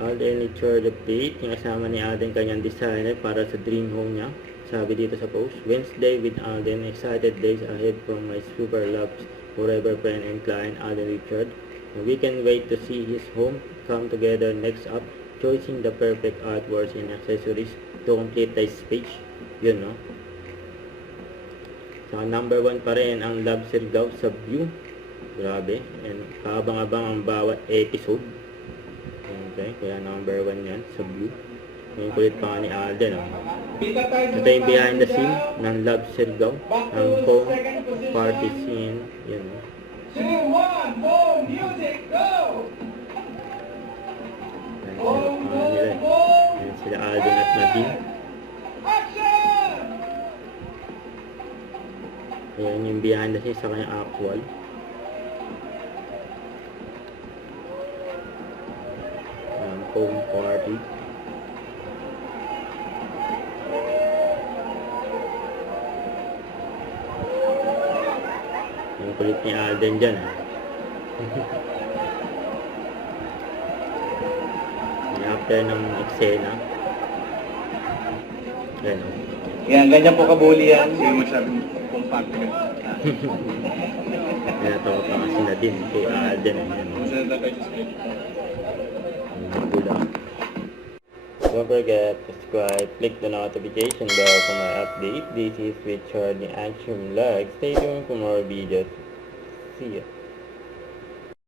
Alden Richard update. Yung kasama ni Alden kanyang designer para sa dream home niya. Sabi dito sa post, Wednesday with Alden. Excited days ahead from my super loves forever friend and client Alden Richard. We can wait to see his home come together. Next up, choosing the perfect artworks and accessories to complete the space. Yun, no? So, number 1 pa rin ang Love Sirgaw sa view. Grabe. And kaabang-abang ang bawat episode. Okay, kaya number 1 yan sa view. Yung kulit pa nga ni Alden. Oh. Ito yung behind the scene ng Love Sirgaw. Ang home party scene. Yun. Oh. 2, 1, boom, music, go! Ayan sila Alden at Nadine. Ayan yung behind the scenes sa kanyang actual. Home party. Yung kulit ni Alden dyan. After ng eksena. Ayan o. Yan, ganyan po kabuli yan. Hindi masyadong compact. Kaya tawa pa kasi na din kay Alden. Don't forget to subscribe, click the notification bell for my update. This is Richard the Action Vlog. Stay tuned for more videos. See ya.